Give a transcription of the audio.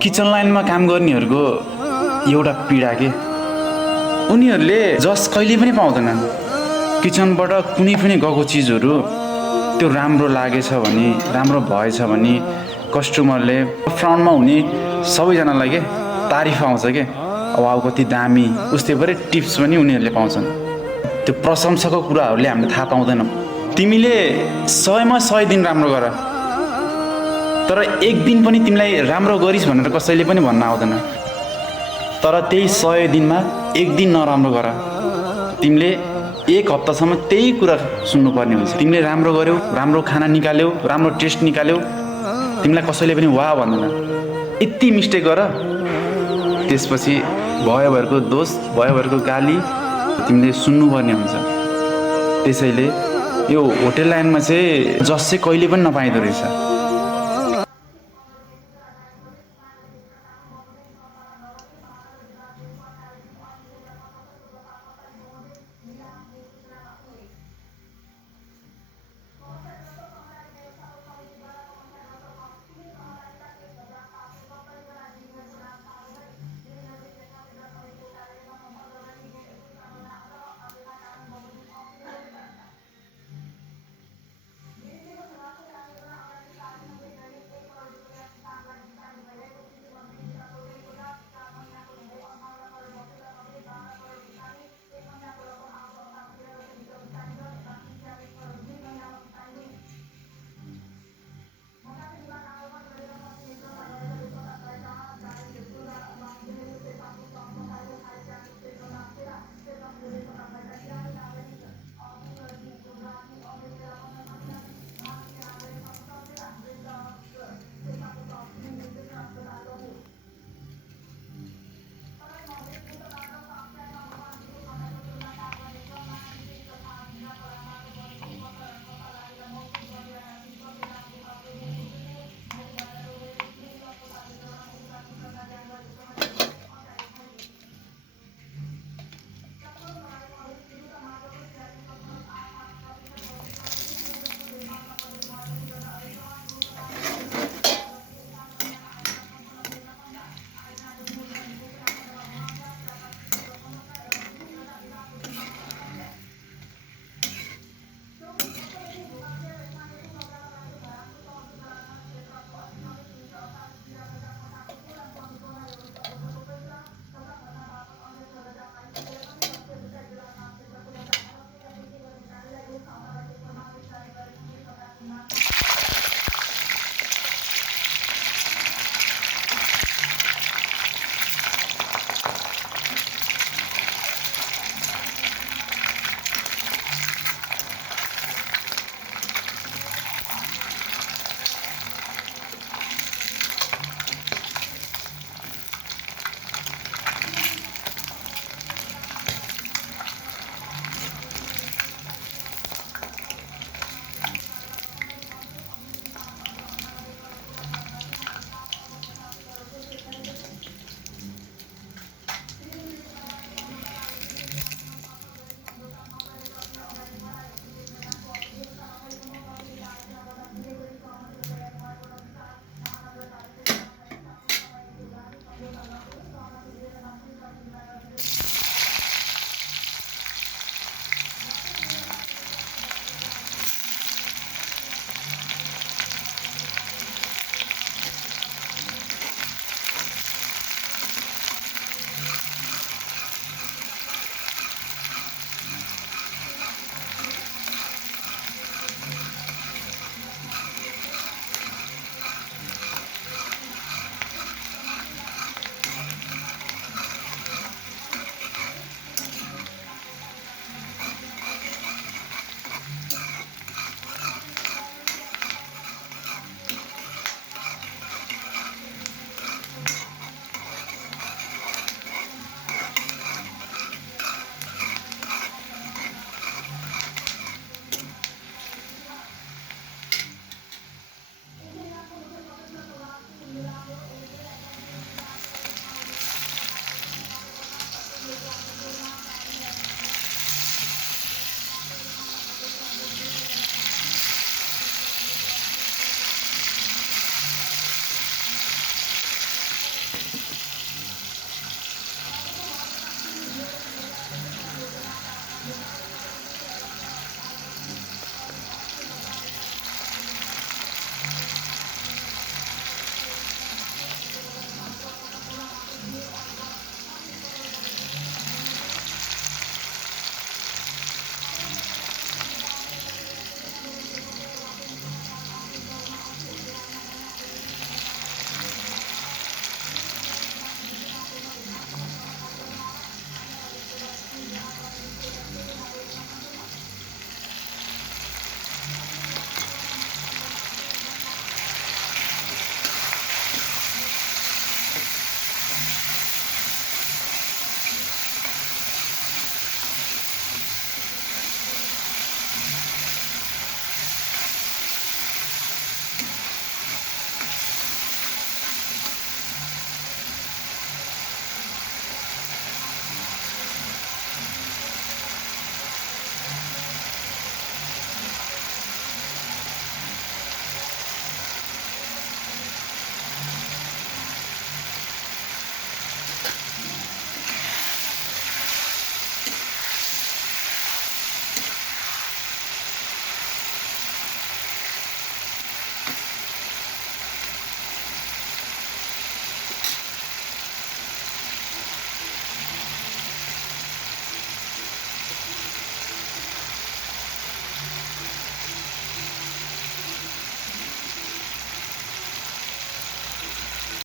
किचन लाइनमा काम गर्नेहरूको एउटा पीडा के उनीहरूले जस कहिले पनि पाउँदैनन्। किचनबाट कुनै पनि गएको चिजहरू त्यो राम्रो लागेछ भने, राम्रो भएछ भने कस्टमरले फ्रन्टमा हुने सबैजनालाई के तारिफ आउँछ के, वाउ कति दामी, उस्तै गरी टिप्स पनि उनीहरूले पाउँछन्। त्यो प्रशंसाको कुराहरूले हामीले थाहा पाउँदैनौँ। तिमीले 100मा 100 दिन राम्रो गर, तर एक दिन पनि तिमीलाई राम्रो गरिस् भनेर कसैले पनि भन्न आउँदैन। तर त्यही 100 दिनमा एक दिन नराम्रो गर, तिमीले एक हप्तासम्म त्यही कुरा सुन्नुपर्ने हुन्छ। तिमीले राम्रो गर्यौ, राम्रो खाना निकाल्यौ, राम्रो टेस्ट निकाल्यौ, तिमीलाई कसैले पनि वाह भन्दैन। यति मिस्टेक गर, त्यसपछि भयोभरको दोष, भयोभरको गाली तिमीले सुन्नुपर्ने हुन्छ। त्यसैले यो होटेल लाइनमा चाहिँ जस चाहिँ कहिले पनि नपाइँदो रहेछ।